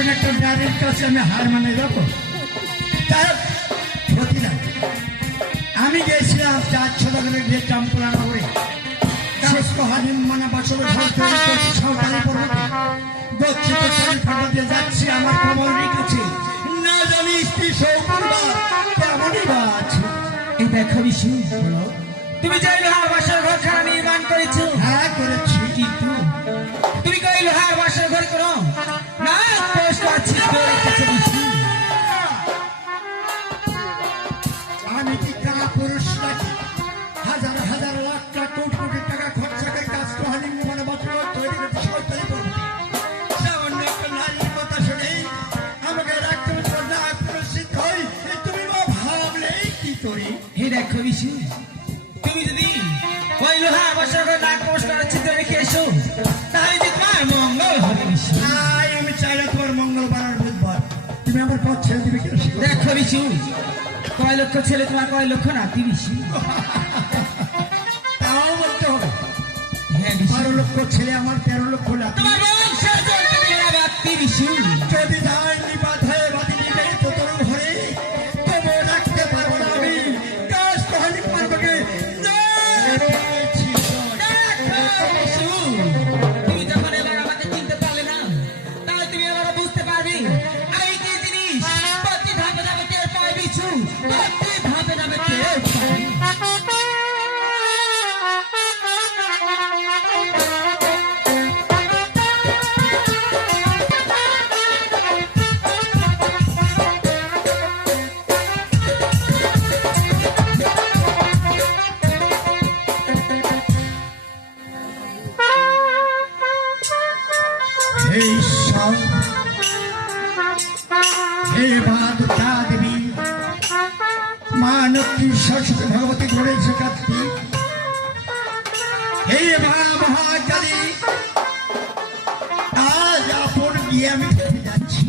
ধরনের একটা ডায়ের কাছে আমি হার মানে যাবো তার ক্ষতি না। আমি গেছিলাম 400 টাকা গিয়ে চাম্পলা নগরে হানিম মানে বছরে ঘর তৈরি করছি সরকারি পর্বতে গচ্ছিত চারিখানা দিয়ে যাচ্ছি আমার খবর রেখেছি না জানি স্ত্রী সৌকুরবা কেমনই বা আছে। এই দেখো বিশু, বলো তুমি যে লোহার বাসার ঘরখানা নির্মাণ করেছো, হ্যাঁ করেছি। কিন্তু তুমি কই লোহার বাসার ঘর করো না পোস্ট আছে বিশু। আমি কি কারা পুরুষ নাকি হাজার হাজার লাখ লাখ কোটি কোটি টাকা খরচা করে কাজ তো হানিম মানে বছর তৈরি করছি সরকারি পর্বতে সামান্য একটা নারীর কথা শুনে আমাকে রাখতে না পুরস্কৃত হই তুমি বা ভাবলেই কি করি। এই দেখো বিশু, তুমি যদি ওই লোহার বাসার ঘর না পোস্ট আছে তো রেখে এসো তাহলে যে তোমার মঙ্গল হবে বিশু। আমি চাইলে তোমার মঙ্গলবার আর বুধবার তুমি আমার পথ ছেড়ে দিবে কেন? দেখো বিশু, কয় লক্ষ ছেলে তোমার কয় লক্ষ নাতি বিশু। তাও বলতে হবে হ্যাঁ বিশু, 12 লক্ষ ছেলে আমার 13 লক্ষ নাতি। তোমার বংশের চলতে দিলে বাতি বিশু। যদি ধান নিপাত হয়ে বাতি নিবে তোর ঘরে তবু রাখতে পারবো না আমি কাজ তো হানি পারবে তুমি যখন এবার আমাকে চিনতে পারলে না তাহলে তুমি এবার বুঝতে পারবে আমি কি জিনিস। প্রতি ধাপে ধাপে টের পাই বিছু, প্রতি ধাপে ধাপে টের পাই। हे ईश्वर हे माता देवी मानवती सरस्वती भगवती गणेश शक्ति हे মা মহাকালী আজ আপন গিয়ে আমি ফিরে যাচ্ছি।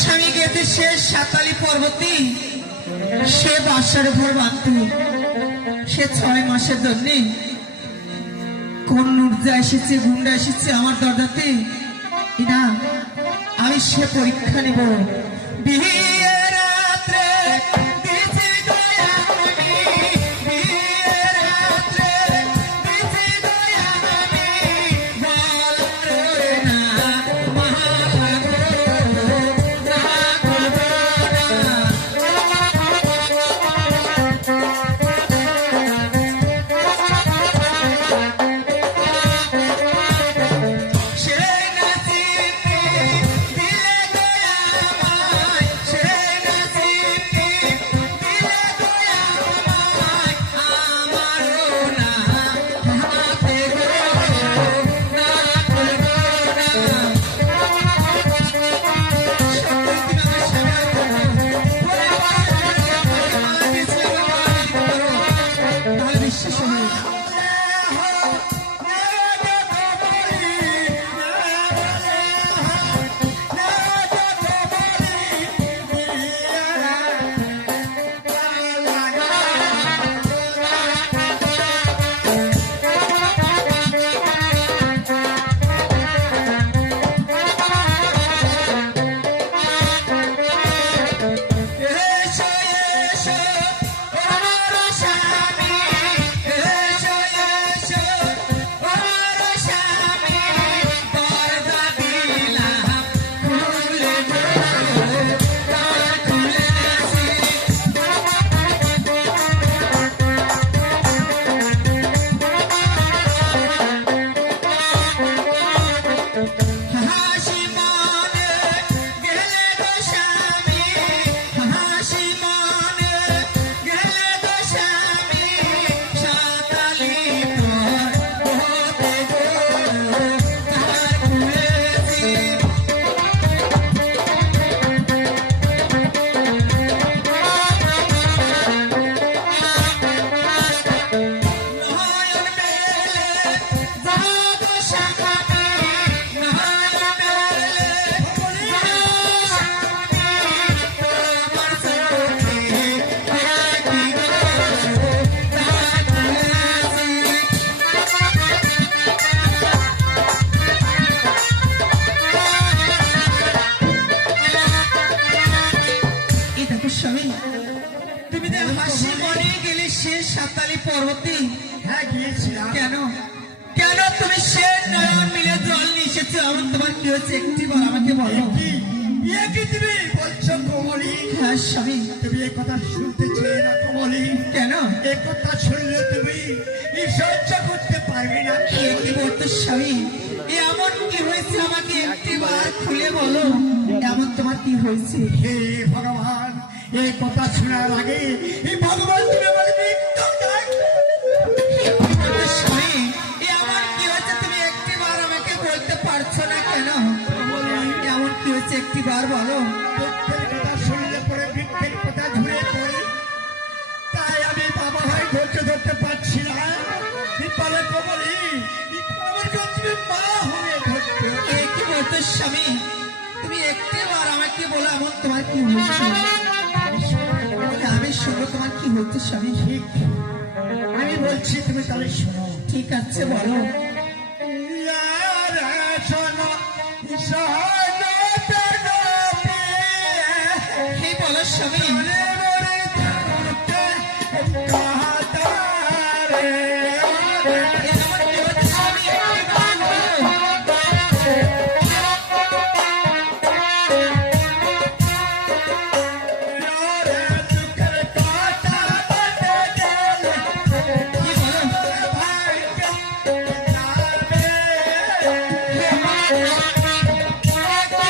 স্বামী গেছে সে সাতালি পর্বতী, সে বাসার উপর বাঁধতে, সে 6 মাসের জন্য কোন নুরজা এসেছে, গুন্ডা এসেছে আমার দরজাতে। না, আমি সে পরীক্ষা নেব। বিয়ের রাত্রে দিছি দয়া আমি, বিয়ের রাত্রে দিছি দয়া আমি, বলার না মাগো, না করবো না। সে নাচিতে দিলে দয়া আমায়, সে নাচিতে দিলে দয়া আমায়, আমারও না হাতে গো, না করবো না। তাহলে বিশ্বাস হবে। এসো এসো আমার স্বামী, এসো এসো আমার স্বামী, দরজা দিলাম খুলে গো, দ্বার খুলেছি। হাসি মনে গেলে গো স্বামী, হাসি মনে গেলে গো স্বামী, সাতালি পর্বতে গো, দ্বার খুলেছি। নয়ন মেলে যাবো স্বামী, নয়ন মেলে যাবো স্বামী, তোমার চোখে দেখি গো, দ্বার খুলেছি। এই দেখো স্বামী, তুমি যে হাসি মনে গেলে সে সাতালি পর্বতে, হ্যাঁ গিয়েছিলাম। কেন কেন তুমি সে নয়ন মিলে জল নিয়ে এসেছো? আমার তোমার কি হয়েছে একটি বার আমাকে বলো। কি ইয়ে কি তুমি বলছো কমলি? হ্যাঁ স্বামী। তুমি এই কথা শুনতে চেয়ে না কমলি। কেন? এই কথা শুনলে তুমি সহ্য করতে পারবে না। এ কি বলতো স্বামী? এমন কি হয়েছে আমাকে একটি বার খুলে বলো। এমন তোমার কি হয়েছে? হে ভগবান, এই কথা শোনার আগে এই ভগবান তুমি আমার মৃত্যু দান করো। স্বামী, এমন কি হয়েছে তুমি একটি বার আমাকে বলতে পারছো না কেন? এমন কি হয়েছে একটি বার বলো। দুঃখের কথা শুনলে পরে বৃক্ষের কথা ঝুড়ে পড়ি, তাই আমি বাবা ভাই ধৈর্য ধরতে পারছি না। বিপালে কমলি, আমার তুমি মা হয়ে ধরতে। এ কি বলতো স্বামী? তুমি একটি বার আমাকে বলো এমন তোমার কি হয়েছে। আমি শুনবো তোমার কি হচ্ছে স্বামী। ঠিক, আমি বলছি তুমি তাহলে শোনো। ঠিক আছে বলো। হে বলো স্বামী। এমন কি হচ্ছে স্বামী? একটি বার বলো। কি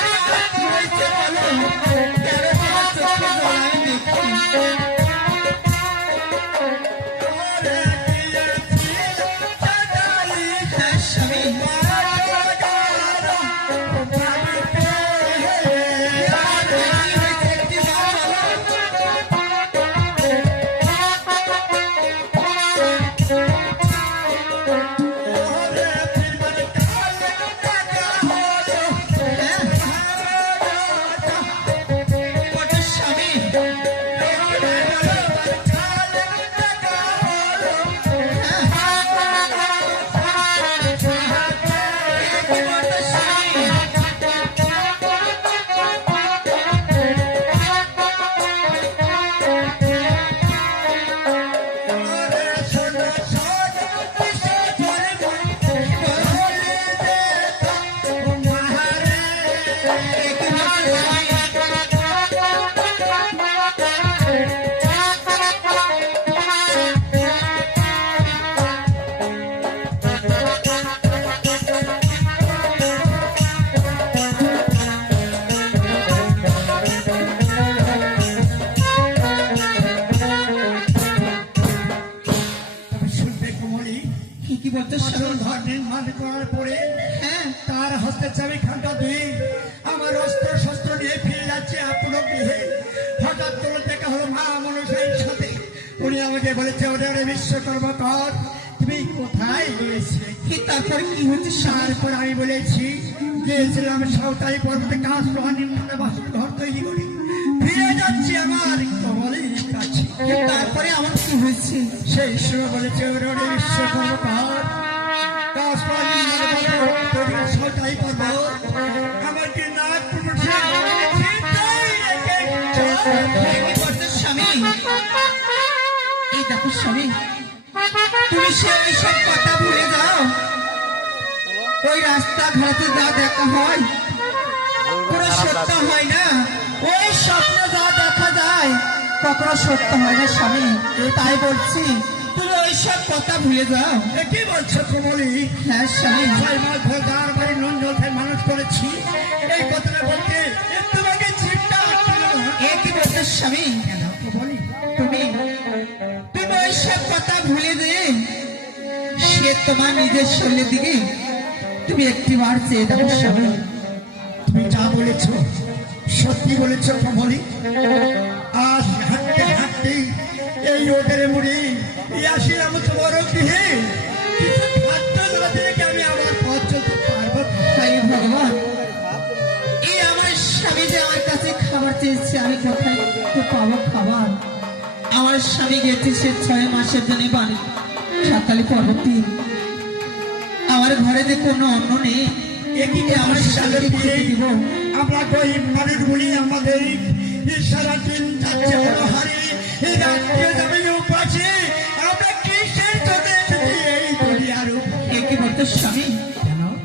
বলো? কি হয়েছে বলো। কেন তোমার চোখে জল আমি দেখতে তবে শুনবে কমলি, কি বলতো আসল ঘর নির্মাণ করার পরে হ্যাঁ তার হস্তে চাবি খানটা দিয়ে আমার অস্ত্র শস্ত্র নিয়ে ফিরে যাচ্ছে আপনার গৃহে। হঠাৎ করে দেখা হলো মা মনসাইয়ের সাথে। উনি আমাকে বলেছে, ওদের বিশ্বকর্মা কর, তুমি কোথায় গিয়েছিলে? কি তারপরে কি হচ্ছে স্বামী? তারপর আমি বলেছি, গিয়েছিলাম সাঁওতালি পর্বতে কাজ প্রহার নিম্নে বাসন ঘর তৈরি করি। ফিরে যাচ্ছি আমার কমলের কাছে। তারপরে আমার কি হয়েছে? সেই সময় বলেছে, ওরে বিশ্বকর্মা কর, কাজ প্রহার নিম্নে বাসন ঘর তৈরি করে সাঁওতালি পর্বত আমার কি নাক পুরুষে ছিটাই রেখে চল। কি বলতো স্বামী? এই দেখো স্বামী, তুমি সেই সব কথা ভুলে যাও। ওই রাস্তাঘাটে যা দেখা হয় কোনো সত্য হয় না। ওই স্বপ্নে যা দেখা যায় কখনো সত্য হয় না স্বামী। তাই বলছি তুমি ওই সব কথা ভুলে যাও। এ কি বলছো কমলি? হ্যাঁ স্বামী, 6 মাস ধরে যার বাড়ি নন্দনে মানুষ করেছি, এই কথাটা বলতে তোমাকে চিন্তা এ কি বলছো স্বামী? কেন কমলি? তুমি তুমি ওই সব কথা ভুলে দিয়ে সে তোমার নিজের শরীরের দিকে তুমি একটিবার চেয়ে দেখো স্বামী। তুমি যা বলেছো সত্যি বলেছো কমলি। আজ হাঁটতে হাঁটতে এই ওদের মুড়ি আসিলাম তোমার গৃহে। কিছু খাদ্য না দিলে কি আমি আমার পথ চলতে পারবো না? তাই ভগবান, এই আমার স্বামী যে আমার কাছে খাবার চেয়েছে, আমি কোথায় তো পাবো খাবার? আমার স্বামী গেছে সে 6 মাসের জন্য বাড়ি সাঁওতালি পর্বতী। আমার ঘরে যে কোনো অন্ন নেই, এদিকে আমার সাথে দিয়ে দিব। আমরা গরিব মানুষ বলি, আমাদের সারাদিন যাচ্ছে বড় হারি, এই রাত্রে যাবে উপাসে, আমরা কিসের চোখে এই দুনিয়ার এ কি বলতো স্বামী?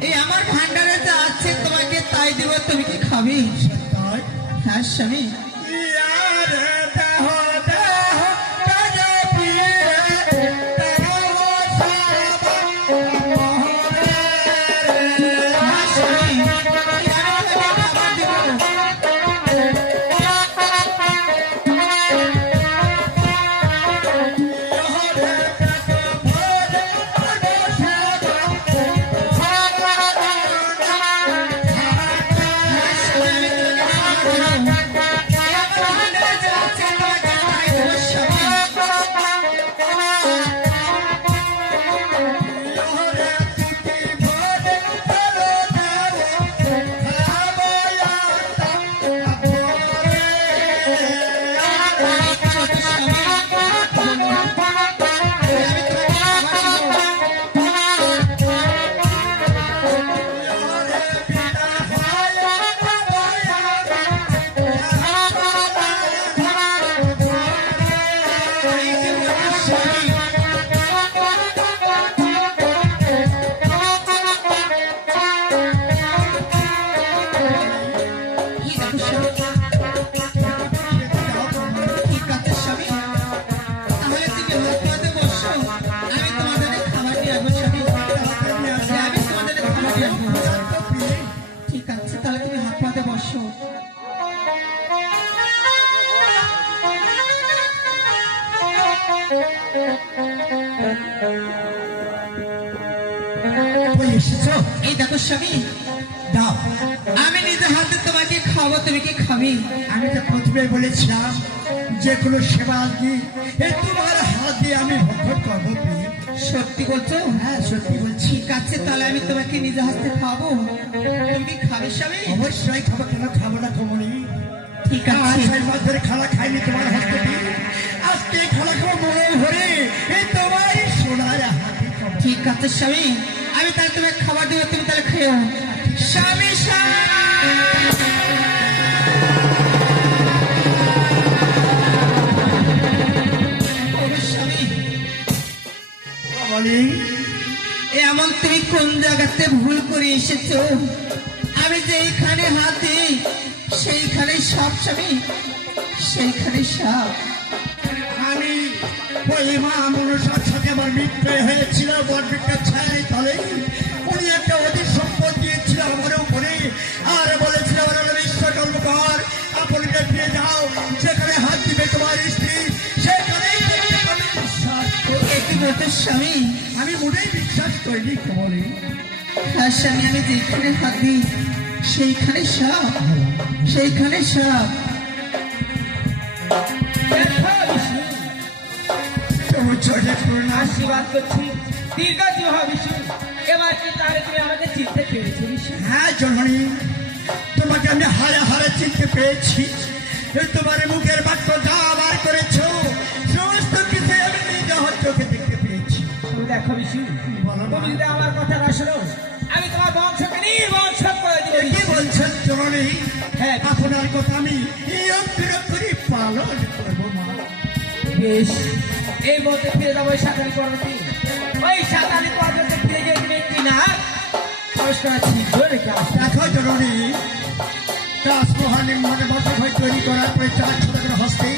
এই আমার ভান্ডারে যা আছে তোমাকে তাই দিব, তুমি কি খাবি? তাই হ্যাঁ স্বামী। ইয়ার দেহ দেহ তাজা পিরে দেহ সাবা মোহরে। হ্যাঁ স্বামী, আমি তোমাকে খাবার দিব। হ্যাঁ স্বামী, আমি তোমাকে খাবার দিব। এই আমার ভান্ডারে যা আছে তোমাকে তাই দিব স্বামী। ঠিক আছে স্বামী, তাহলে তুমি হাত পাতে বসো, আমি তোমাদের খাবার নিয়ে আসবো স্বামী। আমি তোমাদের খাবার নিয়ে আসবো। ঠিক আছে, তাহলে তুমি হাত পাতে বসো। এসেছো? এই দেখো স্বামী, দাও। আমি নিজে হাতে তোমাকে খাবো, তুমি কি খাবি? আমি তো প্রথমে বলেছিলাম যে কোনো সেবা দিয়ে এই তোমার হাত দিয়ে আমি ভক্ষণ করবো। সত্যি বলছো? হ্যাঁ সত্যি বলছি। ঠিক আছে, তাহলে আমি তোমাকে নিজে হাতে খাবো, তুমি কি খাবে স্বামী? অবশ্যই খাবো, কেন খাবো না কমলি? ঠিক আমার আছে, 6 মাস ধরে খানা খাইনি তোমার হাত থেকে, আজকে খানা খাবো মনে ভরে এই তোমার সোনার হাতে কমলি। ঠিক আছে স্বামী, আমি তাহলে তোমাকে খাবার দেবো, তুমি তাহলে খেও। স্বামী স্বামী, কমলি এমন তুমি কোন জায়গাতে ভুল করে এসেছো? আমি যে এইখানে হাতে সাপ স্বামী, সেইখানে সাপ। আমি ওই মা মনসার সাথে আমার মৃত্যু হয়েছিল বটবৃক্ষের ছায় তলে। উনি একটা অধিক সম্পদ দিয়েছিল আমার উপরে, আর বলেছিল আমার বিশ্বকর্ম কর, আপনকে ফিরে যাও, যেখানে হাত দিবে তোমার স্ত্রী সেখানেই দেখতে পাবে। বিশ্বাস করো। একই বলতো স্বামী। আমি মোটেই বিশ্বাস করিনি কমলে। হ্যাঁ স্বামী, আমি যেখানে হাত দিই সেইখানে সাপ, সেইখানে সাপ। তোমার চোখে প্রণাম। আশীর্বাদ করছি, দীর্ঘজীব হবে বিষ্ণু। এবার কি তাহলে তুমি আমাকে চিনতে পেরেছো বিষ্ণু? হ্যাঁ জননী, তোমাকে আমি হারে হারে চিনতে পেরেছি। এই তোমার মুখের বাক্য যা বার করেছো সমস্ত কিছু আমি নিজে হাত চোখে দেখতে পেয়েছি। তুমি দেখো বিষ্ণু, বলো মা। তুমি যদি আমার কথা না শোনো, আমি তোমার বংশকে নির্বংশ করে দিব কি বিষ্ণু। বলছেন জননী? হ্যাঁ। আপনার কথা আমি এই অক্ষরে অক্ষরে পালন করবো মা। বেশ, এই মধ্যে ফিরে যাবো ওই সাঁতারি পর্বতে। ওই সাঁতারি পর্বতে ফিরে গিয়ে তুমি একটি না সংস্কার ছিদ্র রেখে আসবে। দেখো জননী, রাজমোহন নির্মাণে বসত হয়ে তৈরি করার পরে 4 শতকের হস্তে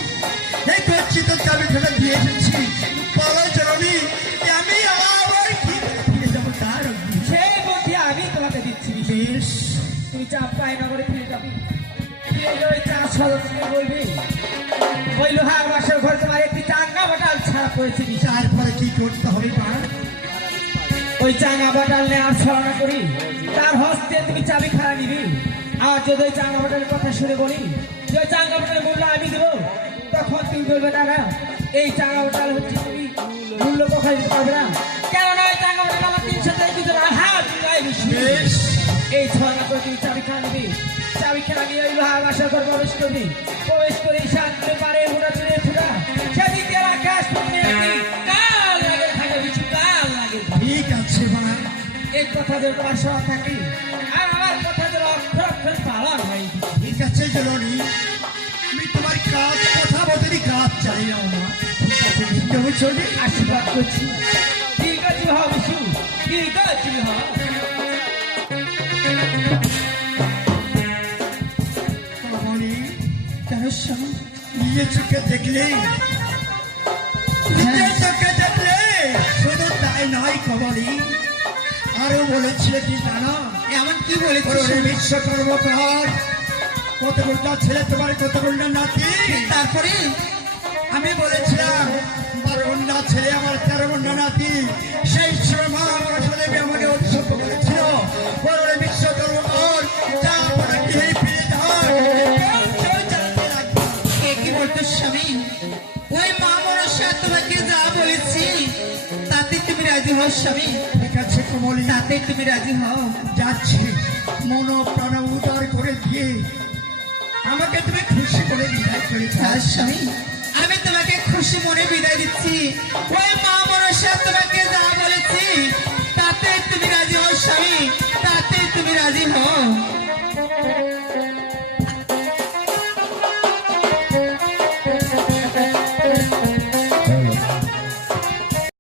এই গচ্ছিত চাবি ফেলে দিয়ে এসেছি। বলো জননী, আমি আবার কি করে ফিরে যাবো তার অগ্নি? সেই বুদ্ধি আমি তোমাকে দিচ্ছি বিষ্ণু। বেশ, তুমি চাঁপাই নগরে ফিরে যাবে, ফিরে গিয়ে ওই চাঁদ সদস্যকে বলবে ওই লোহার বাসার ঘর তোমার একটি চাঙ্গা বাটাল ছাড়া পড়েছে বিশাল। তারপরে কি করতে হবে মা? ওই চাঙ্গা বাটাল নেওয়ার ছলনা করি তার হস্তে তুমি চাবি খাড়া নিবি। আর যদি ওই চাঙ্গা বাটালের কথা শুনে বলি যে ওই চাঙ্গা বাটালের মূল্য আমি দেবো, তখন তুমি বলবে না না, এই চাঙ্গা বাটাল হচ্ছে তুমি মূল্য কখনো দিতে পারবে না, কেননা ওই চাঙ্গা বাটাল আমার 300 থেকে 200 হাত গায়ে বেশি। বেশ, এই ছলনা করে তুমি চাবি খাড়া নিবি। চাবি খেলা নিয়ে ওই লোহার বাসার ঘর প্রবেশ করবি। প্রবেশ করে সামনে পারে মোটা চুড়ে ফুটা সেদিক দিয়ে আকাশ পড়বে কাল লাগে থাকে বিছু কাল লাগে। ঠিক আছে মা। এই কথা যে তোমার সহ থাকি আর আমার কথা যে অক্ষর অক্ষর পালন হয়। ঠিক আছে জননী, আমি তোমার কাজ কথা মতনই কাজ চাই না মা। ঠিক আছে, বুঝতে পারছো নি? আশীর্বাদ করছি, দীর্ঘজীবী হও বিশু, দীর্ঘজীবী হও। কমলি, কেন স্বামী? নিজের চোখে দেখলে, নিজের চোখে দেখলে শুধু তাই নয় কমলি, আরো বলেছিলে কি জানো? এমন কি বলেছো ওরে স্বামী? বিশ্বকর্মকার, কতগুলো ছেলে তোমার কতগুলো নাতি। তারপরে আমি বলেছিলাম 12 ঘন্টা ছেলে আমার 13 ঘন্টা নাতি। সেই সময় মা আমার সাথে আমাকে অভিশপ্ত করেছিল, ওরে বিশ্বকর্মকার, যা আপনার গৃহে ফিরে যান, কেউ জানতে লাগবে না। একই বলতো স্বামী। ওই মা মনসা তোমাকে যা বলেছি তাতে তুমি রাজি হও স্বামী, ঠিক আছে কমলি, তাতে তুমি রাজি হও। যাচ্ছি। মন প্রাণ উদার করে দিয়ে আমাকে তুমি খুশি করে বিদায় করে দাও। হ্যাঁ স্বামী, আমি তোমাকে খুশি মনে বিদায় দিচ্ছি। ওই মা মনসা তোমাকে যা বলেছি